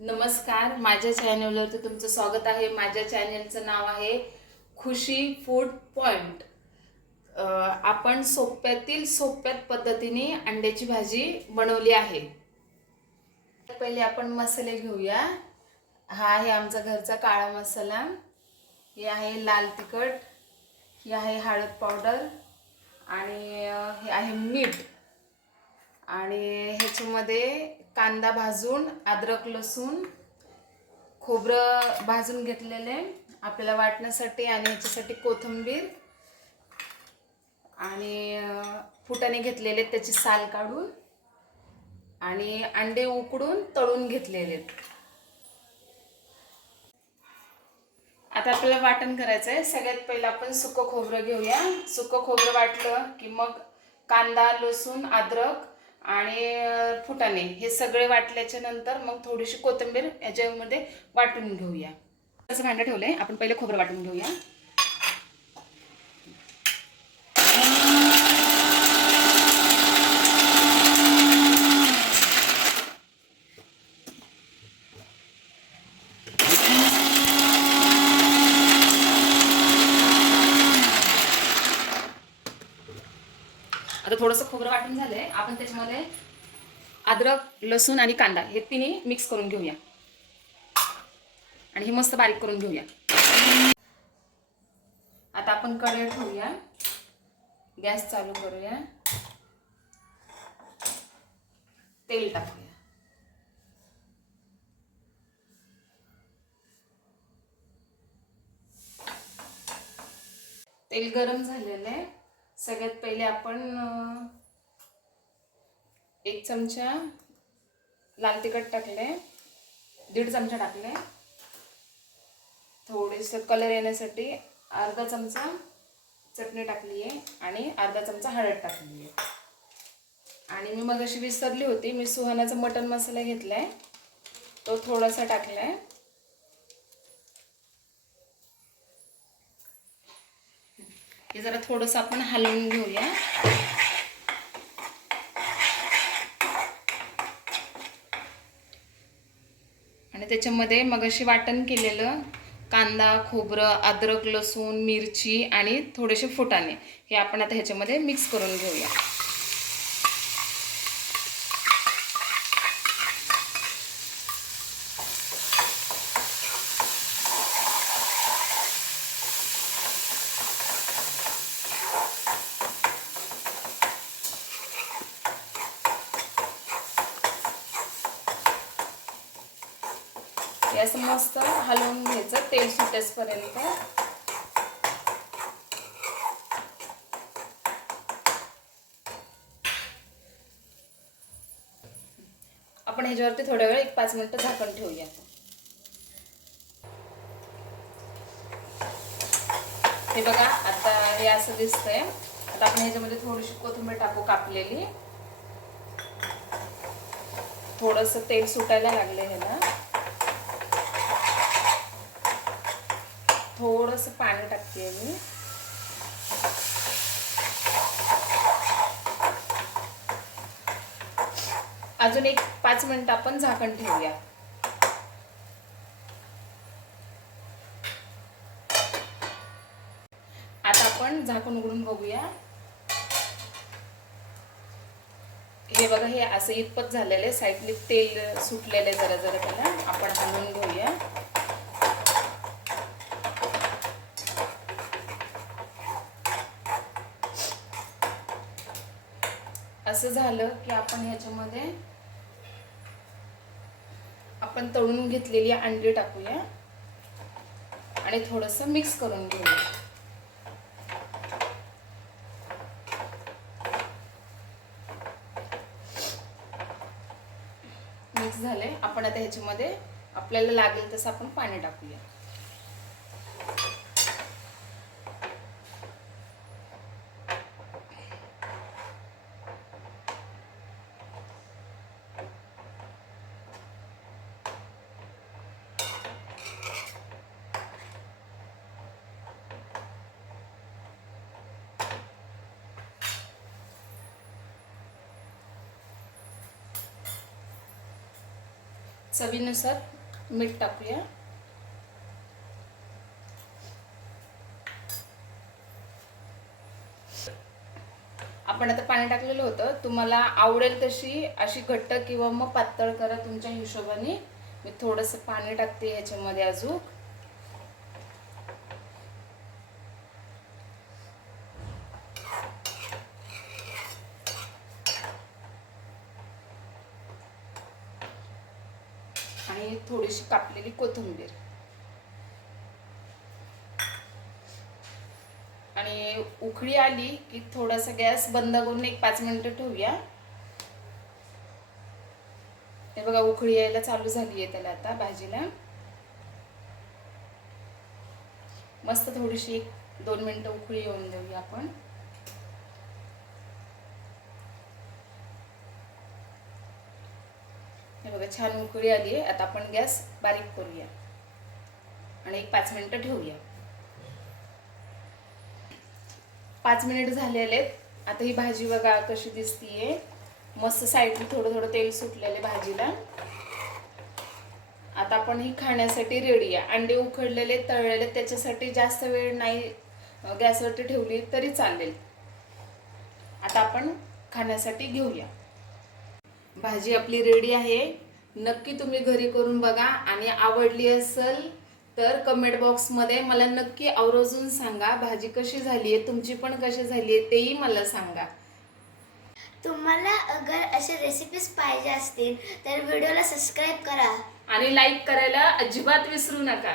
नमस्कार, माझ्या चॅनलवरती तुमचं स्वागत आहे. माझ्या चॅनलचं नाव आहे खुशी फूड पॉइंट. आपण सोप्यातील सोप्यात पद्धतीने अंड्याची भाजी बनवली आहे. पहिले आपण मसाले घेऊया. हा आहे आमचा घरचा काळा मसाला, हे आहे लाल तिखट, हे आहे हळद पावडर आणि हे आहे मीठ. आणि ह्याच्यामध्ये कांदा भाजून, अद्रक लसूण, खोबरं भाजून घेतलेले आपल्याला वाटण्यासाठी, आणि ह्याच्यासाठी कोथिंबीर आणि फुटाणे घेतलेले त्याची साल काढून, आणि अंडे उकडून तळून घेतलेले. आता आपल्याला वाटण करायचं आहे. सगळ्यात पहिलं आपण सुकं खोबरं घेऊया. सुकं खोबरं वाटलं की मग कांदा, लसूण, अद्रक आणि फुटाणे हे सगळे वाटल्याच्या नंतर मग थोडीशी कोथिंबीर याच्यामध्ये वाटून घेऊया. असं भांडं ठेवलंय, आपण पहिले खोबरं वाटून घेऊया. आता थोडंसं खोबरं वाटून झालंय, आपण त्याच्यामध्ये अद्रक, लसूण आणि कांदा हे तिन्ही मिक्स करून घेऊया आणि हे मस्त बारीक करून घेऊया. आता आपण कढई ठेवूया, गॅस चालू करूया, तेल टाकूया. तेल गरम झालेलं आहे. सगळ्यात पहिले आपण 1 चमचा लाल तिखट टाकले, 1.5 चमचा टाकले, थोडेसे कलर येण्यासाठी अर्धा चमचा चटणी टाकली आहे आणि अर्धा चमचा हळद टाकली आहे. आणि मी मगाशी विसरली होती, मी सुहानाचा मटन मसाला घेतलाय, तो थोडासा टाकलाय. हे जरा थोडंसं आपण हलवून घेऊया. आणि त्याच्यामध्ये मगाशी वाटण केलेलं कांदा, खोबरं, अद्रक, लसूण, मिरची आणि थोडेसे फुटाणे हे आपण आता ह्याच्यामध्ये मिक्स करून घेऊया. हे असं मस्त हलवून घ्यायचं तेल सुटेपर्यंत. आपण ह्याच्यावरती थोड्या वेळ 1-5 मिनिटं झाकण ठेवूया. हे बघा, आता हे असं दिसतंय. आता आपण ह्याच्यामध्ये थोडीशी कोथिंबीर टाकू कापलेली. थोडंसं तेल सुटायला लागले ह्याला. थोडंसं पाणी टाकते मी. अजून 1-5 मिनिटं आपण झाकण ठेवूया. आता आपण झाकण उघडून बघूया. हे बघा, हे असं इतपत झालेलं आहे, साईडने तेल सुटलेलं आहे जरा जरा. त्याला आपण हलवून घेऊया. असं झालं की आपण ह्याच्यामध्ये आपण तळून घेतलेली अंडी टाकूया आणि थोडंसं मिक्स करून घेऊया. मिक्स झाले. आपण आता ह्याच्यामध्ये आपल्याला लागेल तसं आपण पाणी टाकूया. चवीनुसार मीठ टाकूया. आपण आता पाणी टाकलेलं होतं. तुम्हाला आवडेल तशी अशी घट्ट किंवा मग पातळ करा तुमच्या हिशोबाने. मी थोडंसं पाणी टाकते ह्याच्यामध्ये अजून. आणि थोडीशी कापलेली कोथिंबीर. आणि उकळी आली की थोडासा गॅस बंद करून एक 5 मिनिटं ठेवूया. हे बघा उकळी यायला चालू झाली आहे त्याला आता भाजीला. मस्त थोडीशी 1-2 मिनिटं उकळी येऊन देऊया आपण. हे बघा छान उकळी आली आहे. आता आपण गॅस बारीक करूया आणि एक 5 मिनिटं ठेवूया. 5 मिनिट झालेले आहेत. आता ही भाजी बघा कशी दिसतीये. मस्त साईडने थोडं थोडं तेल सुटलेले भाजीला. आता आपण ही खाण्यासाठी रेडी आहे. अंडे उकडलेले तळलेले त्याच्यासाठी जास्त वेळ नाही गॅसवरती ठेवली तरी चालेल. आता आपण खाण्यासाठी घेऊया. भाजी आपली रेडी आहे. नक्की तुम्ही घरी करून बघा आणि आवडली असेल तर कमेंट बॉक्समध्ये मला नक्की आवर्जून सांगा भाजी कशी झाली आहे. तुमची पण कशी झाली आहे तेही मला सांगा. तुम्हाला अगर असे रेसिपीज पाहिजे असतील तर व्हिडिओला सबस्क्राईब करा आणि लाईक करायला अजिबात विसरू नका.